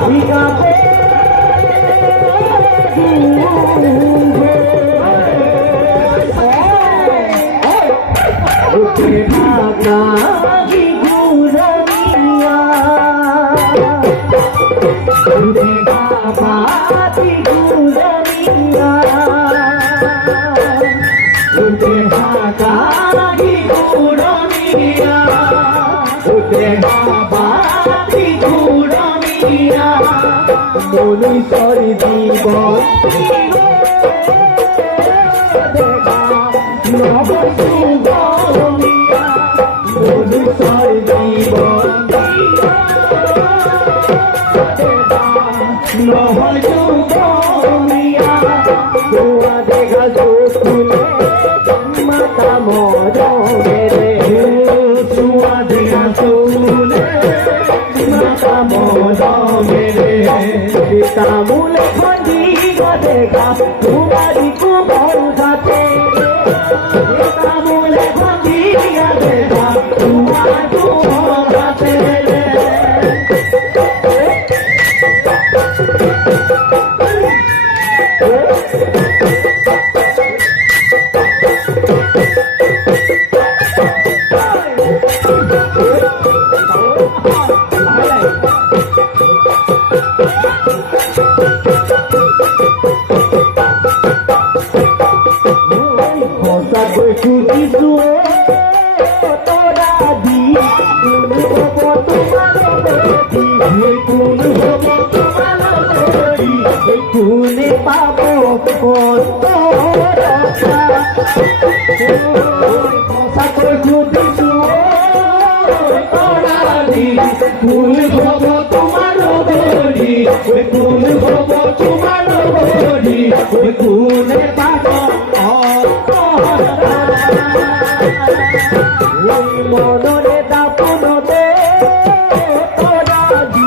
ঠিকাবে উঠে ঢাকা গুড়িয়া উঠে ঢাকা গুড়িয়া উঠে ঢাকা গুড়িয়া উঠে ঢাকা গুড়িয়া মনুষ্যর জীবন নব সুগমিয়া মনুষ্যর জীবন নব সুগমিয়া তোয়া দেখা চোখুলে মাতা মরে রে তোয়া দেখা চোখুলে মাতা মরে রে তামুলে খন্ডি দেখা তোমারি কুমল ঘাটে তামুলে খন্ডি দেখা তোমার কুমল ঘাটে কুনে পাবো কুল হব তোমার বড়ি কুল হব তোমার বড়ি কুনে পাবো মনরে দাপনতে তোরা দি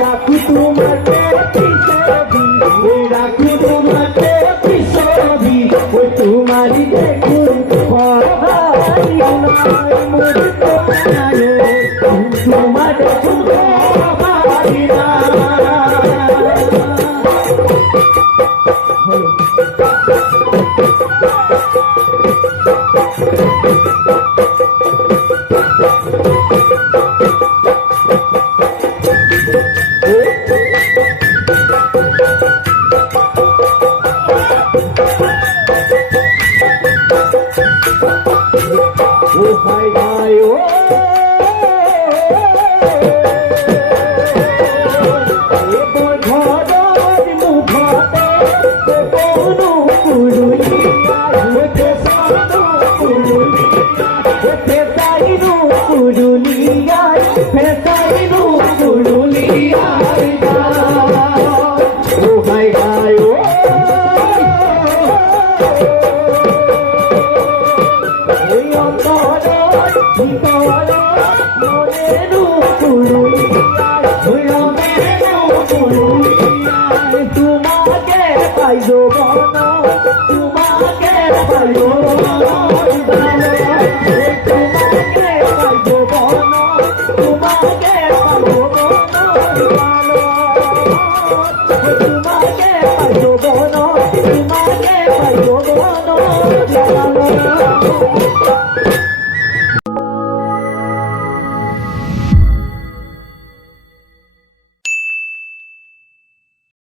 রাখু তোমার রাখু তোমার ছবি তোমারি দেখুন তোমার দেখুন